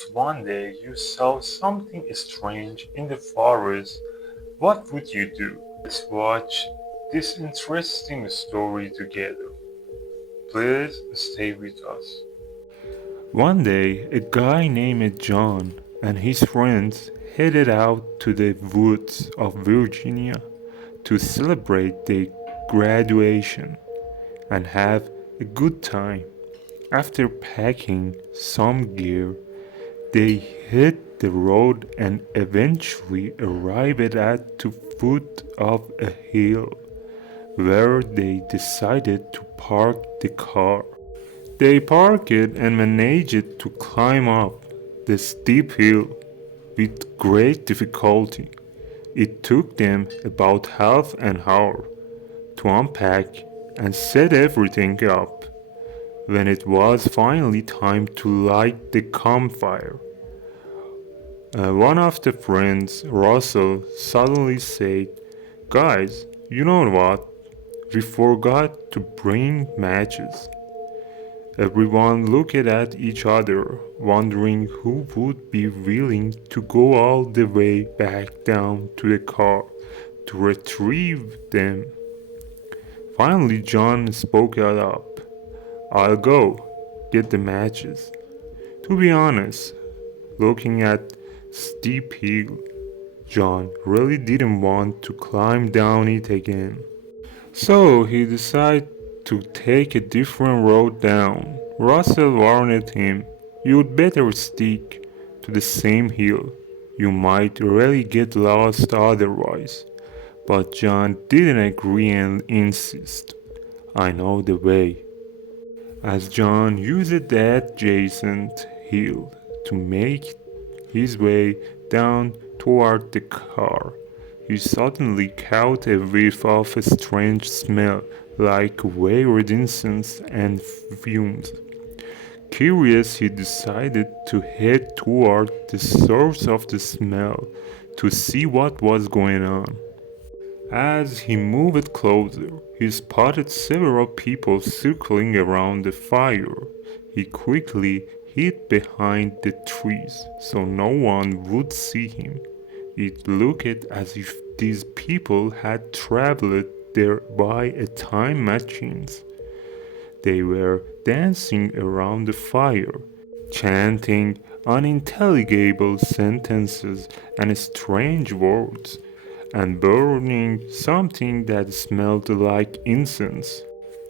If one day you saw something strange in the forest, what would you do? Let's watch this interesting story together. Please stay with us. One day, a guy named John and his friends headed out to the woods of Virginia to celebrate their graduation and have a good time. After packing some gear, they hit the road and eventually arrived at the foot of a hill where they decided to park the car. They parked it and managed to climb up the steep hill with great difficulty. It took them about half an hour to unpack and set everything up. When it was finally time to light the campfire, one of the friends, Russell, suddenly said, "Guys, you know what? We forgot to bring matches." Everyone looked at each other, wondering who would be willing to go all the way back down to the car to retrieve them. Finally, John spoke up. "I'll go get the matches." To be honest, looking at steep hill, John really didn't want to climb down it again. So he decided to take a different road down. Russell warned him, "You'd better stick to the same hill. You might really get lost otherwise." But John didn't agree and insisted, "I know the way." As John used the adjacent hill to make his way down toward the car, he suddenly caught a whiff of a strange smell like weird incense and fumes. Curious, he decided to head toward the source of the smell to see what was going on. As he moved closer, he spotted several people circling around the fire. He quickly hid behind the trees so no one would see him. It looked as if these people had traveled there by a time machine. They were dancing around the fire, chanting unintelligible sentences and strange words, and burning something that smelled like incense.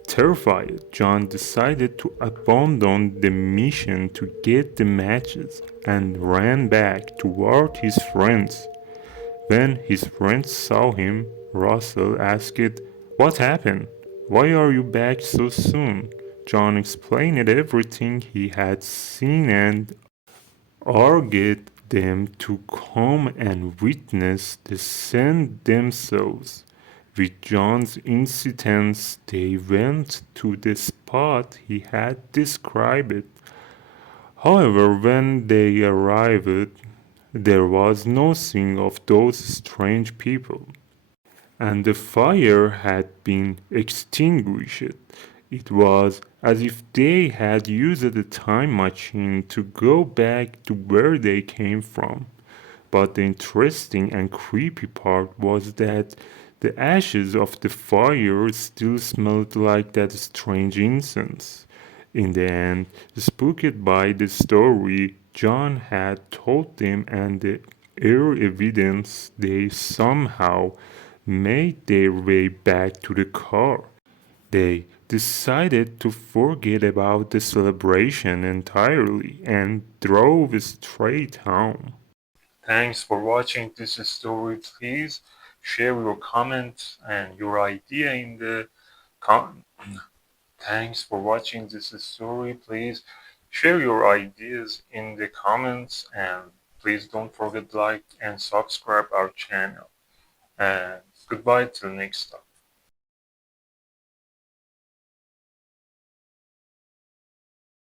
Terrified, John decided to abandon the mission to get the matches and ran back toward his friends. When his friends saw him, Russell asked, "What happened? Why are you back so soon?" John explained everything he had seen and urged them to come and witness the scene themselves. With John's insistence, they went to the spot he had described. However, when they arrived, there was no sign of those strange people, and the fire had been extinguished. It was as if they had used a time machine to go back to where they came from. But the interesting and creepy part was that the ashes of the fire still smelled like that strange incense. In the end, spooked by the story John had told them and the air evidence, they somehow made their way back to the car. They decided to forget about the celebration entirely and drove straight home. Thanks for watching this story. Please share your comment and your idea in the com- Thanks for watching this story. Please share your ideas in the comments and please don't forget to like and subscribe our channel. And goodbye till next time.